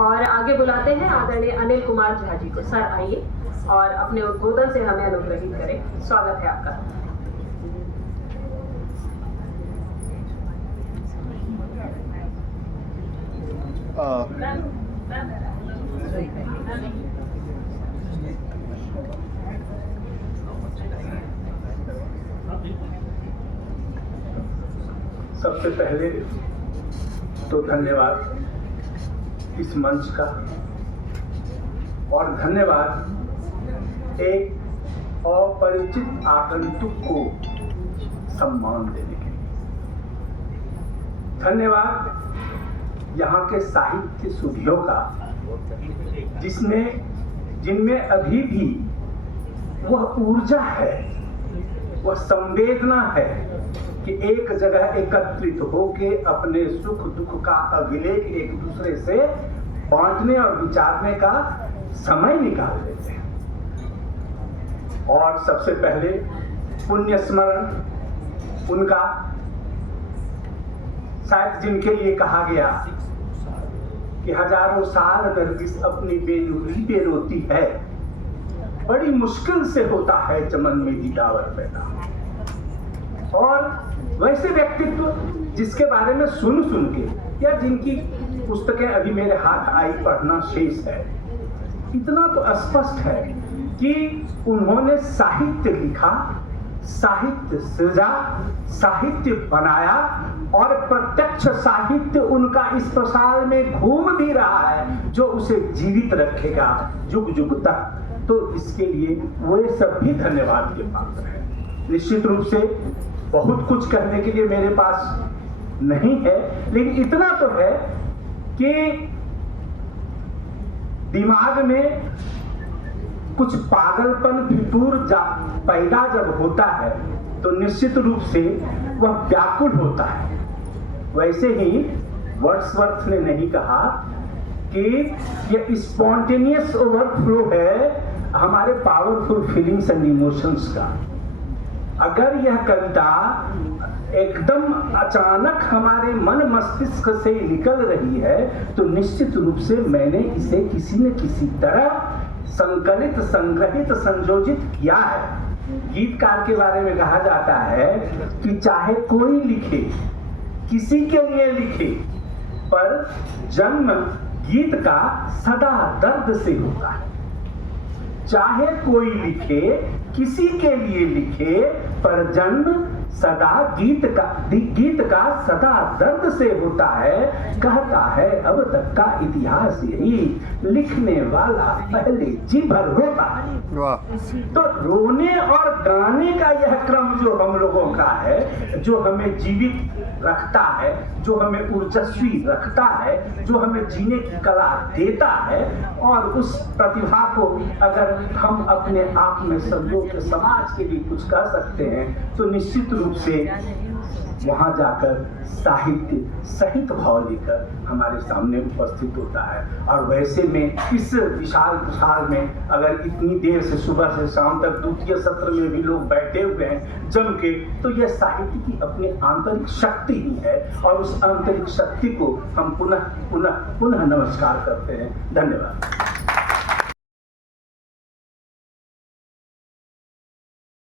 और आगे बुलाते हैं आदरणीय अनिल कुमार झा जी को। सर आइए और अपने उद्बोधन से हमें अनुग्रहित करें। स्वागत है आपका। सबसे पहले तो धन्यवाद इस मंच का, और धन्यवाद एक अपरिचित आगंतुक को सम्मान देने के लिए। धन्यवाद यहाँ के साहित्य सुधियों का, जिनमें अभी भी वह ऊर्जा है, वह संवेदना है कि एक जगह एकत्रित होके अपने सुख दुख का अभिलेख एक दूसरे से बांटने और विचारने का समय निकाल लेते हैं। और सबसे पहले पुण्य स्मरण उनका, शायद जिनके लिए कहा गया कि हजारों साल नरगिस अपनी बेनुरी पे रोती है, बड़ी मुश्किल से होता है चमन में दीदावर पैदा। और वैसे व्यक्तित्व जिसके बारे में सुन के या जिनकी पुस्तकें अभी मेरे हाथ आई पढ़ना शेष है, इतना तो स्पष्ट है कि उन्होंने साहित्य लिखा, साहित्य सृजा, साहित्य बनाया, और प्रत्यक्ष साहित्य उनका इस प्रसार में घूम भी रहा है जो उसे जीवित रखेगा युग युग तक। तो इसके लिए वे सब भी धन्यवाद के पात्र हैं। निश्चित रूप से बहुत कुछ कहने के लिए मेरे पास नहीं है, लेकिन इतना तो है कि दिमाग में कुछ पागलपन फितूर पैदा जब होता है तो निश्चित रूप से वह व्याकुल होता है। वैसे ही वर्ड्सवर्थ ने नहीं कहा कि यह स्पॉन्टेनियस ओवरफ्लो है हमारे पावरफुल फीलिंग्स एंड इमोशंस का। अगर यह कविता एकदम अचानक हमारे मन मस्तिष्क से निकल रही है तो निश्चित रूप से मैंने इसे किसी न किसी तरह संकलित, संग्रहित, संयोजित किया है। गीतकार के बारे में कहा जाता है कि चाहे कोई लिखे, किसी के लिए लिखे, पर जन्म गीत का सदा दर्द से होता है। चाहे कोई लिखे, किसी के लिए लिखे, पर जन्म सदा गीत का सदा दर्द से होता है। कहता है अब तक का इतिहास यही, लिखने वाला पहले जी भर रोता है। तो रोने और गाने का यह क्रम जो हम लोगों का है, जो हमें जीवित रखता है, जो हमें ऊर्जस्वी रखता है, जो हमें जीने की कला देता है, और उस प्रतिभा को अगर हम अपने आप में संजो के समाज के लिए कुछ कर सकते हैं तो निश्चित रूप से वहां जाकर साहित्य सहित भाव लेकर हमारे सामने उपस्थित होता है। और वैसे में इस विशाल प्रसार में अगर इतनी देर से सुबह से शाम तक द्वितीय सत्र में भी लोग बैठे हुए हैं जम के, तो यह साहित्य की अपनी आंतरिक शक्ति ही है, और उस आंतरिक शक्ति को हम पुनः पुनः पुनः नमस्कार करते हैं। धन्यवाद।